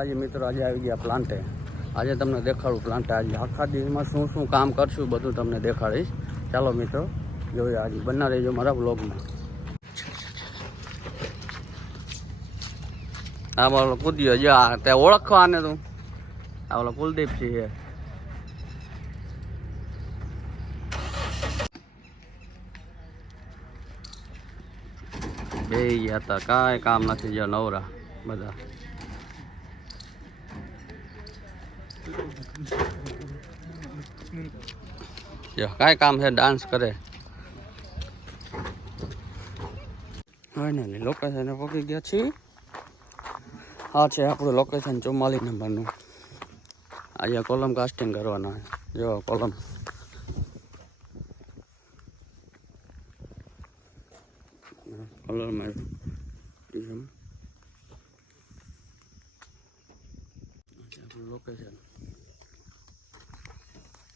આજે મિત્રો આજે આવી ગયા પ્લાન્ટે. આજે તમને દેખાડું પ્લાન્ટે આજે આખા દિવસમાં શું શું કામ કરશું બધું તમને દેખાડીશ. ચાલો મિત્રો જોઈએ, આજે બના રહેજો મારા બ્લોગમાં. હા બોલો કૂદ્યો જો તે ઓળખવા આને તું. આ બોલો કુલદીપસિંહ છે. બે ગયા હતા, કાંઈ કામ નથી, જો નવરા બધા. જો કાંઈ કામ છે, ડાન્સ કરે. ફાઇનલી લોકેશન પહોંચી ગયા છીએ. આ છે આપણું લોકેશન 44 નંબરનું. આજે કોલમ કાસ્ટિંગ કરવાનો છે. જો કોલમ કલરમાં આપણું લોકેશન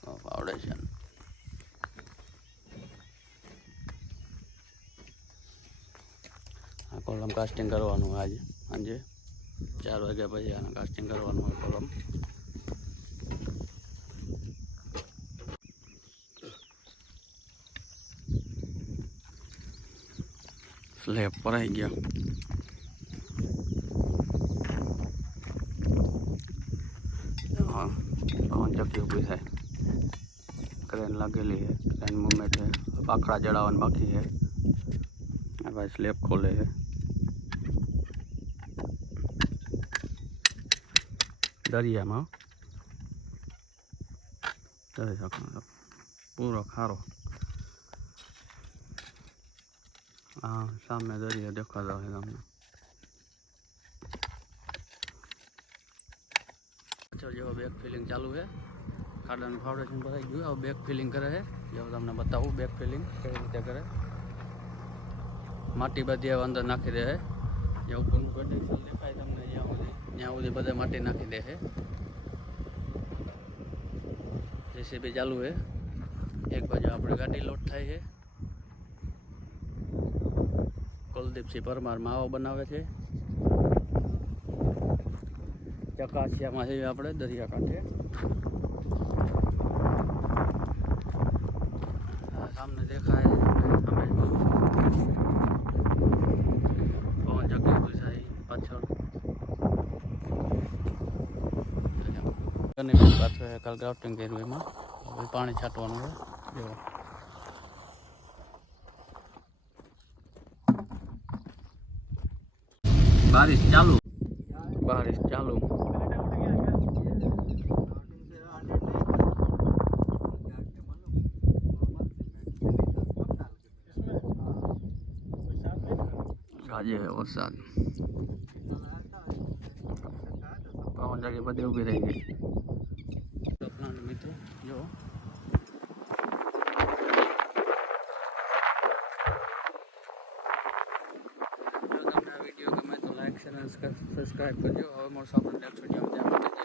ફાઉન્ડેશન. આ કોલમ કાસ્ટિંગ કરવાનું આજે સાંજે 4 વાગ્યા પછી આને કાસ્ટિંગ કરવાનું હોય કોલમ. સ્લેબ ભરાઈ ગયા. હા પવન ચક્કી ઊભી થાય, ક્રેન લાગેલી છે, ક્રેન મૂવમેન્ટ છે, પાખડા જડાવવાનું બાકી છે. આ ભાઈ સ્લેબ ખોલે છે. દરિયામાં જઈ શકો પૂરો ખારો. હા સામે દરિયો દેખાતો હોય તમને. જેવો બેક ફિલિંગ ચાલુ છે, ખાડાનું ફાઉન્ડેશન ભરાઈ ગયું. હવે બેક ફિલિંગ કરે છે. જેવો તમને બતાવું બેક ફિલિંગ કેવી રીતે કરે. માટી બધી હવે અંદર નાખી દે છે. જે ઉપરનું પેટેન્શિયલ દેખાય તમને ત્યાં સુધી બધે માટી નાખી દે છે. જેસીબી ચાલુ છે. એક બાજુ આપણે ગાડી લોડ થાય છે. કુલદીપસિંહ પરમાર માવો બનાવે છે. ચકાસિયામાં છીએ આપણે દરિયાકાંઠે. સામને દેખાય અમે પવન ચક્કી ઊભી થાય પાછળ. પાછળ કાલ ગ્રાફ્ટિંગ કર્યું, એમાં હવે પાણી છાંટવાનું છે. જો બારિશ ચાલુ. આજે વરસાદ પવન જાગે બધી ઊભી રહી ગઈ. મિત્રો જો તમને આ વિડીયો ગમે તો લાઈક શેર અને સબસ્ક્રાઈબ કરજો. હવે મળશું આપણે નેક્સ્ટ વિડીયોમાં.